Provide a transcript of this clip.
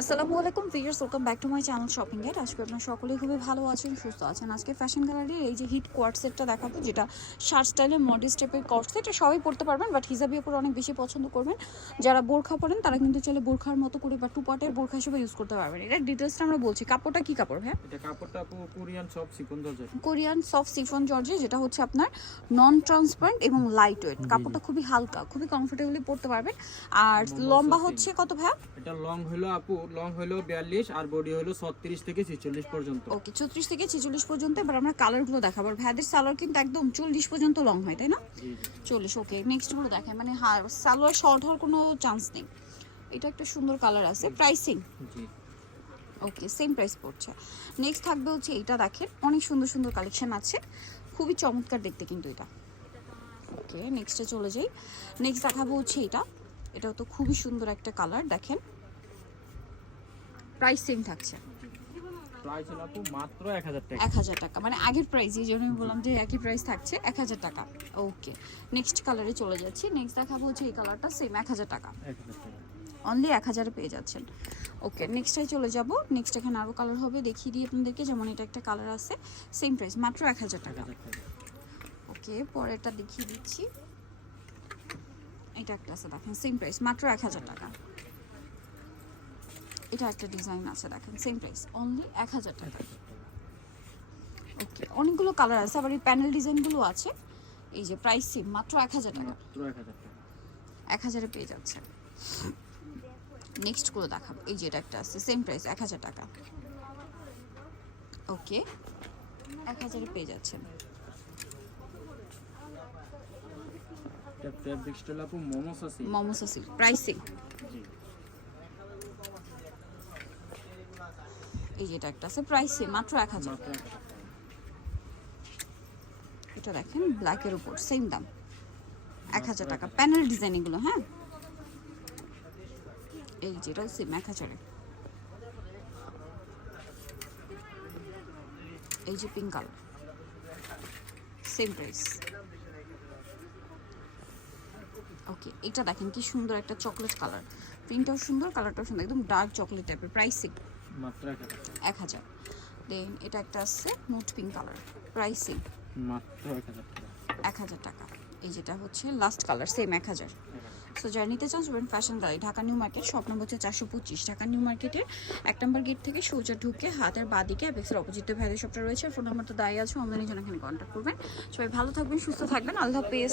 আসসালামু আলাইকুম viewers welcome back to my channel shopping guide আজকে আপনারা সকলেই খুবই ভালো আছেন সুস্থ আছেন। আজকে ফ্যাশন গ্যালারির এই যে হিট কোয়ার্ট সেটটা দেখাবো যেটা শার্ট স্টাইলের মডি স্টেপের কোয়ার্ট সেট এটা সবাই পড়তে পারবেন বাট হিজাবি উপর অনেক বেশি পছন্দ করবেন। যারা বোরখা পরেন তারা কিন্তু চলে বোরখার মতো করে বা টু পার্টের বোরখা হিসেবে ইউজ করতে পারবেন। এটা ডিটেলসটা আমরা বলছি কাপড়টা কি কাপড় হ্যাঁ এটা কাপড়টা কোরিয়ান সব সিকন দরজা কোরিয়ান সফট সিফন জর্জে যেটা হচ্ছে আপনার নন ট্রান্সপারেন্ট এবং লাইট ওয়েট কাপড়টা খুবই হালকা খুবই কমফোর্টেবলি পরতে পারবেন। আর লম্বা হচ্ছে কত ভাইয়া? এটা লং হলো আপু লং হলো 42 আর বডি হলো 36 থেকে 46 পর্যন্ত। ওকে চৌত্রিশ থেকে ছেচল্লিশ পর্যন্ত এবার আমরা কালারগুলো দেখাবো। আর ভ্যাদের সালোয়ার কিন্তু একদম চল্লিশ পর্যন্ত লং হয় তাই না? জি জি। চল্লিশ ওকে নেক্সটগুলো দেখেন মানে সালোয়ার শর্ট হওয়ার কোনো চান্স নেই। এটা একটা সুন্দর কালার আছে প্রাইসিং জি। ওকে সেম প্রাইস পড়ছে। নেক্সট থাকবে হচ্ছে এটা দেখেন অনেক সুন্দর সুন্দর কালেকশন আছে। খুবই চমৎকার দেখতে কিন্তু এটা। ওকে নেক্সটে চলে যাই। নেক্সট দেখাবো হচ্ছে এটা। এটাও তো খুবই সুন্দর একটা কালার দেখেন। প্রাইস সেম থাকছে। প্রাইস হলো আপু মাত্র 1000 টাকা। এক হাজার টাকা। মানে আগের প্রাইস এই জন্য আমি বললাম যে একই প্রাইস থাকছে এক হাজার টাকা। ওকে নেক্সট কালারে চলে যাচ্ছি। নেক্সট দেখাবো হচ্ছে এই কালারটা সেম এক হাজার টাকা। 1000 টাকা। অনলি এক হাজারে পেয়ে যাচ্ছেন। ওকে নেক্সটে চলে যাব। নেক্সট এখানে আরও কালার হবে। দেখিয়ে দিই আপনাদেরকে যেমন এটা একটা কালার আছে সেম প্রাইস মাত্র এক হাজার টাকা। 1000 টাকা। ওকে পরেরটা দেখিয়ে দিচ্ছি। এটা একটা আছে দেখেন সেম প্রাইস মাত্র এক হাজার টাকা। এটা একটা ডিজাইন আছে দেখেন সেম প্রাইস অনলি এক হাজার টাকা। ওকে অনেকগুলো কালার আছে আবার এই প্যানেল ডিজাইনগুলো আছে এই যে প্রাইস সেম মাত্র এক হাজার টাকা। মাত্র 1000 টাকা। এক হাজারে পেয়ে যাচ্ছে। নেক্সটগুলো দেখাবো এই যে এটা একটা আছে সেম প্রাইস এক হাজার টাকা। ওকে এক হাজারে পেয়ে যাচ্ছেন। মোমোসা সিল্ক প্রাইসিং এই যে এটা একটা আছে প্রাইসে মাত্র এক হাজার। মাত্র 1000 টাকা এটা দেখেন ব্ল্যাকের উপর সেম দাম। এক হাজার টাকা। প্যানেল ডিজাইন এগুলো হ্যাঁ? এই যেটাও সেম এক হাজারে। এই যে pink colour same price okay এটা দেখেন কি সুন্দর একটা চকলেট কালার প্রিন্টটাও সুন্দর কালারটাও সুন্দর একদম ডার্ক চকলেট টাইপের প্রাইসিং মাত্র 1000 টাকা এক হাজার। দেন এটা একটা আছে নোট পিঙ্ক কালার প্রাইসিং মাত্র এক হাজার টাকা। এই যেটা হচ্ছে লাস্ট কালার সেম এক হাজার। সো যারা নিতে চান Suben fashion gallery Dhaka New Market shop number হচ্ছে চারশো পঁচিশ। ঢাকা নিউ মার্কেটের এক নম্বর গেট থেকে সোজা ঢুকে হাতের বাদিকে অ্যাপেক্সের অপোজিটে ভাইদের শপটা রয়েছে। ফোন নাম্বার তো দাঁড়িয়ে আছে অনলাইনের জন্য এখানে কন্ট্যাক্ট করবেন। সবাই ভালো থাকবেন সুস্থ থাকবেন। আল্লাহ হাফেজ।